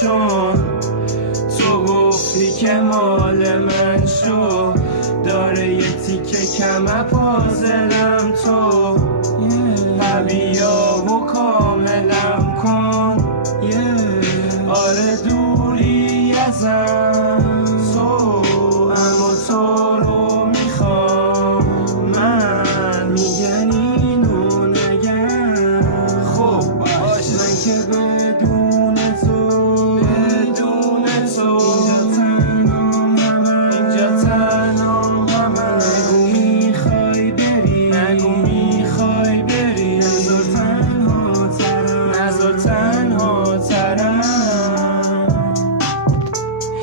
چون تو گفتی که مال من شو، داره یه تیکه کم پازلم تو، بیا و کاملم کن. آره دوری ازم